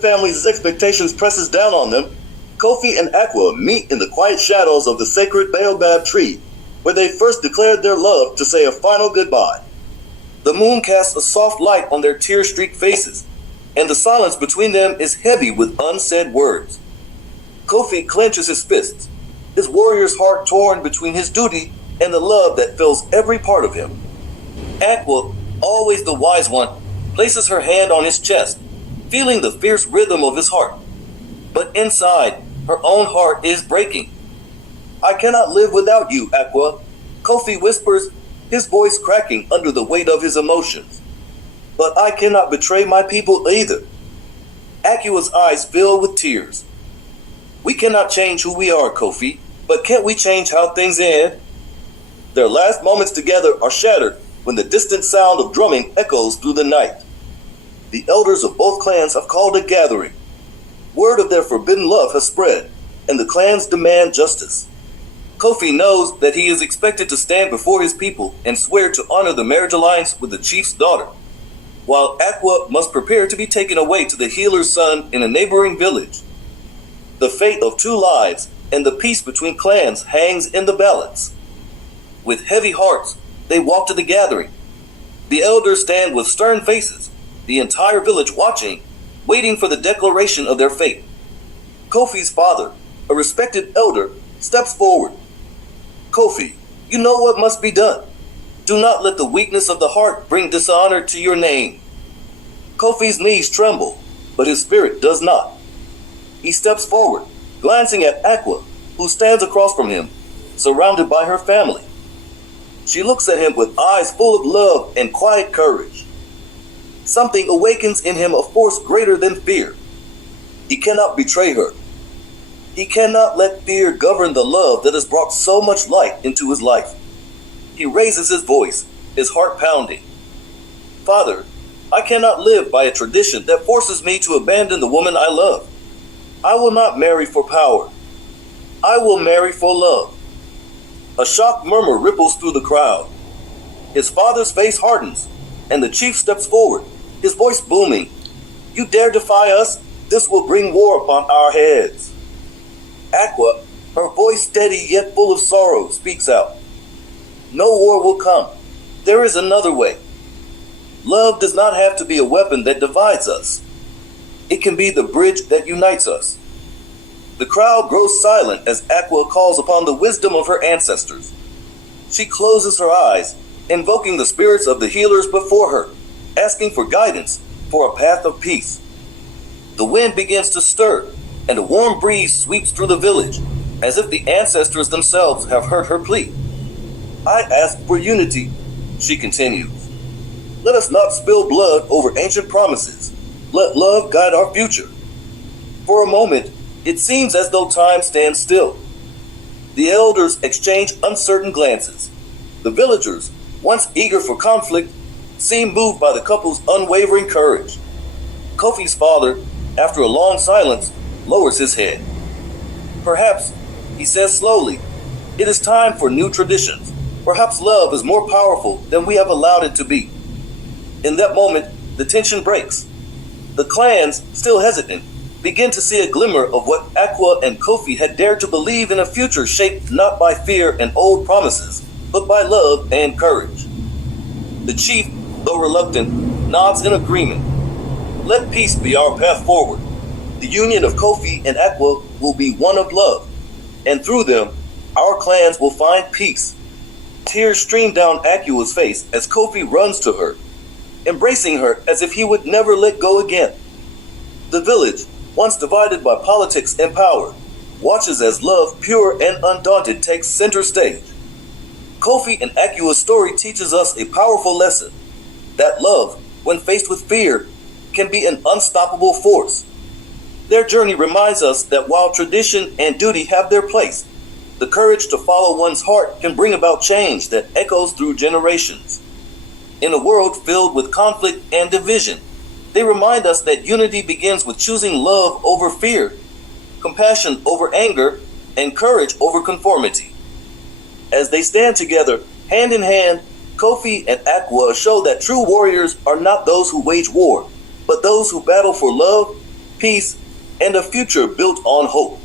family's expectations presses down on them, Kofi and Akua meet in the quiet shadows of the sacred baobab tree, where they first declared their love to say a final goodbye. The moon casts a soft light on their tear-streaked faces, and the silence between them is heavy with unsaid words. Kofi clenches his fists, his warrior's heart torn between his duty and the love that fills every part of him. Akua, always the wise one, places her hand on his chest, feeling the fierce rhythm of his heart. But inside, her own heart is breaking. "I cannot live without you, Akua," Kofi whispers, his voice cracking under the weight of his emotions. "But I cannot betray my people either." Akua's eyes fill with tears. "We cannot change who we are, Kofi, but can't we change how things end?" Their last moments together are shattered when the distant sound of drumming echoes through the night. The elders of both clans have called a gathering. Word of their forbidden love has spread, and the clans demand justice. Kofi knows that he is expected to stand before his people and swear to honor the marriage alliance with the chief's daughter, while Akua must prepare to be taken away to the healer's son in a neighboring village. The fate of two lives and the peace between clans hangs in the balance. With heavy hearts, they walk to the gathering. The elders stand with stern faces, the entire village watching, waiting for the declaration of their fate. Kofi's father, a respected elder, steps forward. "Kofi, you know what must be done. Do not let the weakness of the heart bring dishonor to your name." Kofi's knees tremble, but his spirit does not. He steps forward, glancing at Akua, who stands across from him, surrounded by her family. She looks at him with eyes full of love and quiet courage. Something awakens in him a force greater than fear. He cannot betray her. He cannot let fear govern the love that has brought so much light into his life. He raises his voice, his heart pounding. "Father, I cannot live by a tradition that forces me to abandon the woman I love. I will not marry for power. I will marry for love." A shocked murmur ripples through the crowd. His father's face hardens, and the chief steps forward, his voice booming. "You dare defy us? This will bring war upon our heads." Akua, her voice steady yet full of sorrow, speaks out. "No war will come. There is another way. Love does not have to be a weapon that divides us. It can be the bridge that unites us." The crowd grows silent as Akua calls upon the wisdom of her ancestors. She closes her eyes, invoking the spirits of the healers before her, asking for guidance, for a path of peace. The wind begins to stir, and a warm breeze sweeps through the village, as if the ancestors themselves have heard her plea. "I ask for unity," she continues. "Let us not spill blood over ancient promises. Let love guide our future." For a moment, it seems as though time stands still. The elders exchange uncertain glances. The villagers, once eager for conflict, seem moved by the couple's unwavering courage. Kofi's father, after a long silence, lowers his head. "Perhaps," he says slowly, "it is time for new traditions. Perhaps love is more powerful than we have allowed it to be." In that moment, the tension breaks. The clans, still hesitant, begin to see a glimmer of what Akua and Kofi had dared to believe in a future shaped not by fear and old promises, but by love and courage. The chief, though reluctant, nods in agreement. "Let peace be our path forward. The union of Kofi and Akua will be one of love, and through them, our clans will find peace." Tears stream down Akua's face as Kofi runs to her, embracing her as if he would never let go again. The village, once divided by politics and power, watches as love, pure and undaunted, takes center stage. Kofi and Akua's story teaches us a powerful lesson, that love, when faced with fear, can be an unstoppable force. Their journey reminds us that while tradition and duty have their place, the courage to follow one's heart can bring about change that echoes through generations. In a world filled with conflict and division, they remind us that unity begins with choosing love over fear, compassion over anger, and courage over conformity. As they stand together, hand in hand, Kofi and Akua show that true warriors are not those who wage war, but those who battle for love, peace, and a future built on hope.